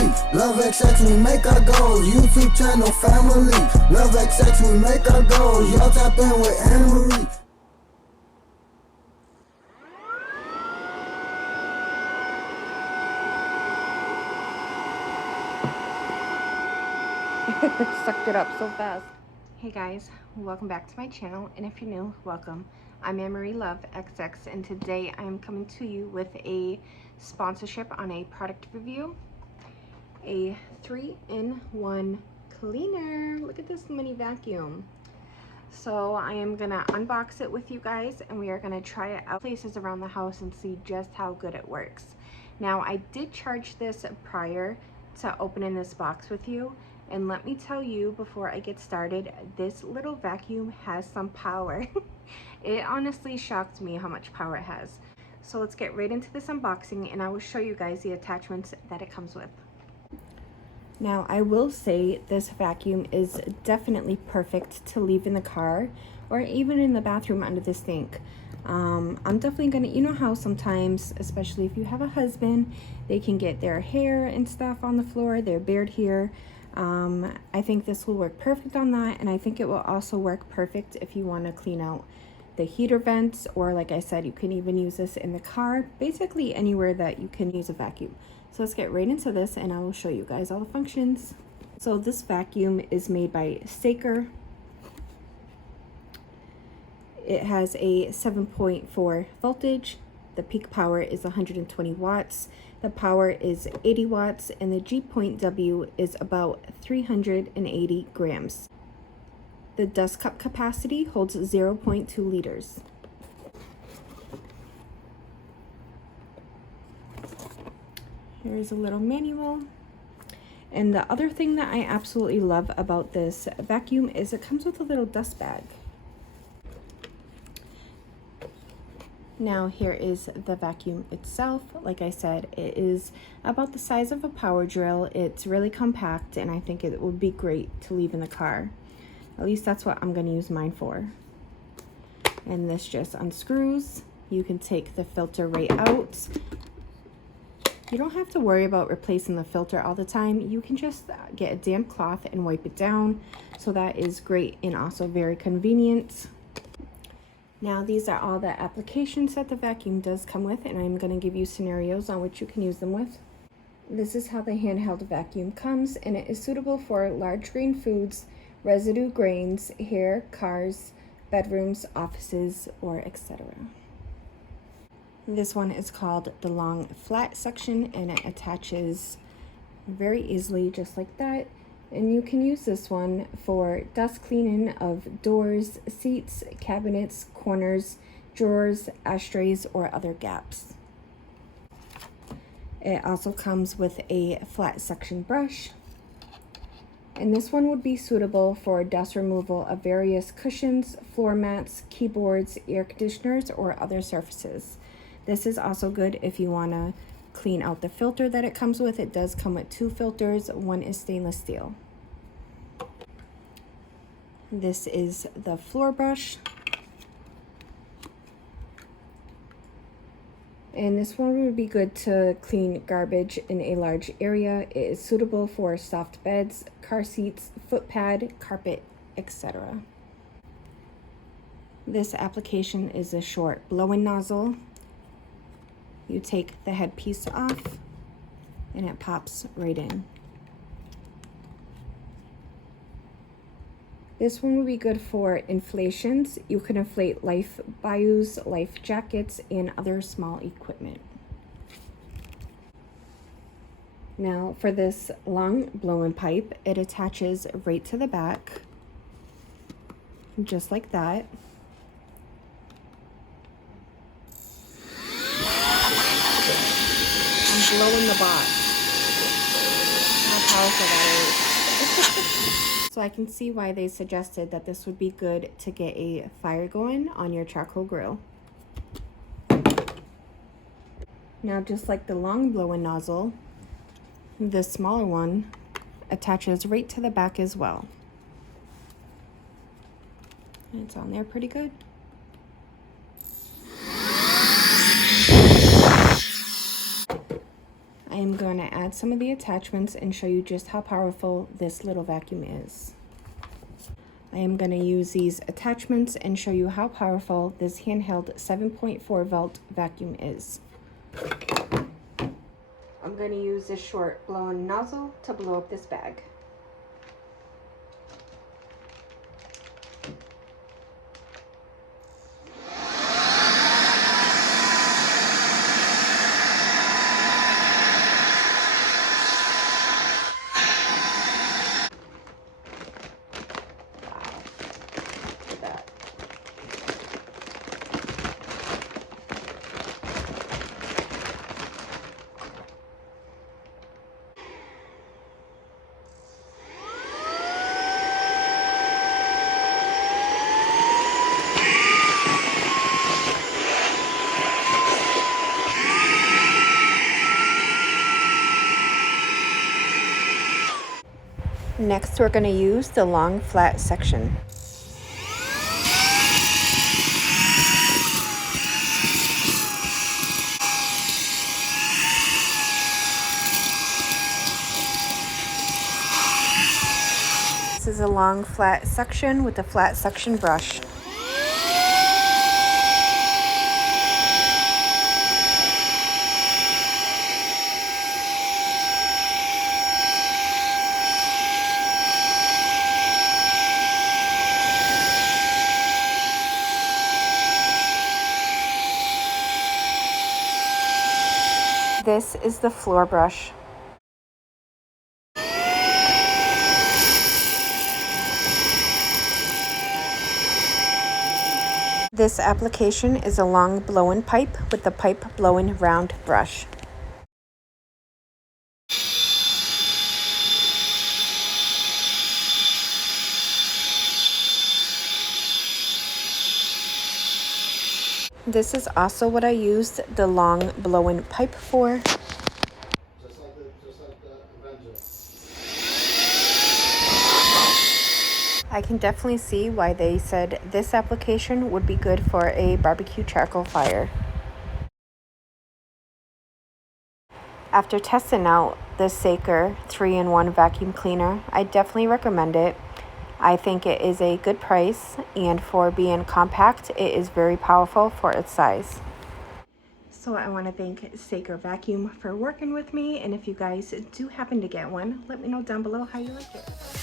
family. Love XX, we make our goals. YouTube channel family. Love XX, we make our goals. Y'all tap in with Anne-Marie. Sucked it up so fast. Hey guys, welcome back to my channel, and if you're new, welcome. I'm Anne-Marie Love XX, and today I am coming to you with a sponsorship on a product review. A 3-in-1 cleaner. Look at this mini vacuum. So I am gonna unbox it with you guys, and we are gonna try it out places around the house and see just how good it works. Now, I did charge this prior to opening this box with you, and let me tell you before I get started, this little vacuum has some power. It honestly shocked me how much power it has. So let's get right into this unboxing, and I will show you guys the attachments that it comes with. Now, I will say this vacuum is definitely perfect to leave in the car or even in the bathroom under the sink. I'm definitely gonna, you know how sometimes, especially if you have a husband, they can get their hair and stuff on the floor, their beard hair. I think this will work perfect on that, and I think it will also work perfect if you want to clean out the heater vents, or like I said, you can even use this in the car, basically anywhere that you can use a vacuum. So let's get right into this, and I will show you guys all the functions. So this vacuum is made by SAKER. It has a 7.4 voltage. The peak power is 120 watts. The power is 80 watts, and the G.W is about 380 grams. The dust cup capacity holds 0.2 liters. Here's a little manual. And the other thing that I absolutely love about this vacuum is it comes with a little dust bag. Now here is the vacuum itself. Like I said, it is about the size of a power drill. It's really compact, and I think it would be great to leave in the car. At least that's what I'm going to use mine for. And this just unscrews. You can take the filter right out. You don't have to worry about replacing the filter all the time. You can just get a damp cloth and wipe it down. So that is great and also very convenient. Now, these are all the applications that the vacuum does come with, and I'm going to give you scenarios on which you can use them with. This is how the handheld vacuum comes, and it is suitable for large grain foods, residue grains, hair, cars, bedrooms, offices, or etc. This one is called the long flat section, and it attaches very easily just like that. And you can use this one for dust cleaning of doors, seats, cabinets, corners, drawers, ashtrays, or other gaps. It also comes with a flat section brush. And this one would be suitable for dust removal of various cushions, floor mats, keyboards, air conditioners, or other surfaces. This is also good if you want to clean out the filter that it comes with. It does come with 2 filters. One is stainless steel. This is the floor brush. And this one would be good to clean garbage in a large area. It is suitable for soft beds, car seats, foot pad, carpet, etc. This application is a short blow-in nozzle. You take the headpiece off, and it pops right in. This one would be good for inflations. You can inflate life bayous, life jackets, and other small equipment. Now for this long blow-in pipe, it attaches right to the back, just like that. I'm blowing the box. How powerful that is. So I can see why they suggested that this would be good to get a fire going on your charcoal grill. Now, just like the long blow-in nozzle, the smaller one attaches right to the back as well. And it's on there pretty good. I am going to add some of the attachments and show you just how powerful this little vacuum is. I am going to use these attachments and show you how powerful this handheld 7.4 volt vacuum is. I'm going to use this short blow-on nozzle to blow up this bag. Next, we're going to use the long flat section. This is a long flat section with a flat section brush. This is the floor brush. This application is a long blow-in pipe with the pipe blow-in round brush. This is also what I used the long blow-in pipe for. I can definitely see why they said this application would be good for a barbecue charcoal fire. After testing out the SAKER 3-in-1 vacuum cleaner, I definitely recommend it. I think it is a good price, and for being compact, it is very powerful for its size. So I want to thank SAKER Vacuum for working with me, and if you guys do happen to get one, let me know down below how you like it.